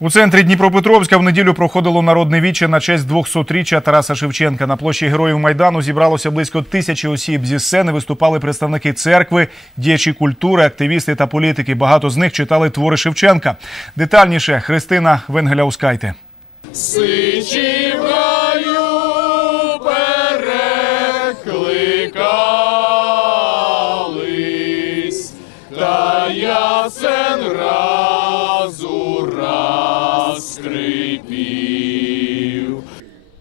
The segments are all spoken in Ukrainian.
У центрі Дніпропетровська в неділю проходило народне віче на честь 200-річчя Тараса Шевченка. На площі Героїв Майдану зібралося близько тисячі осіб. Зі сцени виступали представники церкви, діячі культури, активісти та політики. Багато з них читали твори Шевченка. Детальніше Христина Венгеляускайте. кликались, та ясен раз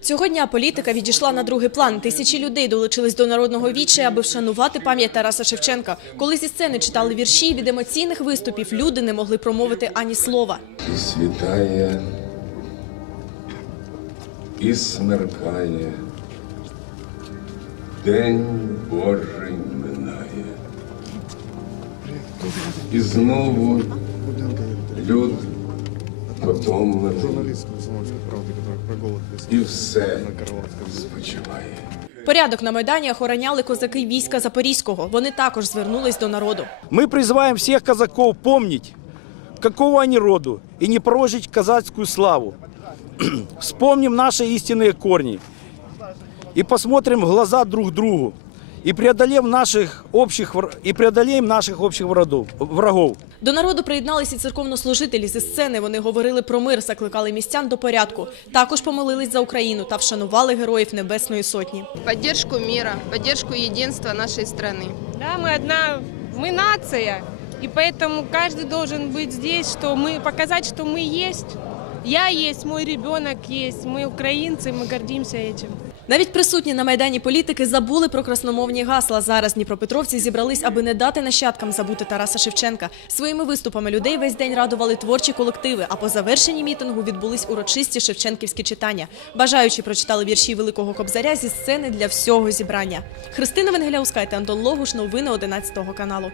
Цього дня політика відійшла на другий план. Тисячі людей долучились до народного віча, аби вшанувати пам'ять Тараса Шевченка. Коли зі сцени читали вірші, від емоційних виступів люди не могли промовити ані слова. І світає, і смеркає, День Божий минає. І знову люд потомлений, і все спочиває. Порядок на майдані охороняли козаки війська Запорізького. Вони також звернулись до народу. Мы призываем всех казаков помнить, какого они роду, и не прожить казацкую славу. Вспомним наши истинные корни и посмотрим в глаза друг другу, и преодолеем наших общих, вр- и преодолеем наших общих врагов. врагов. До народу приєдналися церковнослужителі зі сцени. Вони говорили про мир, закликали містян до порядку. Також помолились за Україну та вшанували героїв Небесної Сотні. поддержку мира, поддержку единства нашей страны. Да, мы одна, мы нация, и поэтому каждый должен быть здесь, что мы показать, что мы есть. Я есть, мой ребенок есть, мы украинцы, мы гордимся этим. Навіть присутні на майдані політики забули про красномовні гасла. Зараз дніпропетровці зібрались, аби не дати нащадкам забути Тараса Шевченка. Своїми виступами людей весь день радували творчі колективи. А по завершенні мітингу відбулись урочисті шевченківські читання. Бажаючі прочитали вірші Великого Кобзаря зі сцени для всього зібрання. Христина Венгеляускайте, Антон Логуш, новини 11 каналу.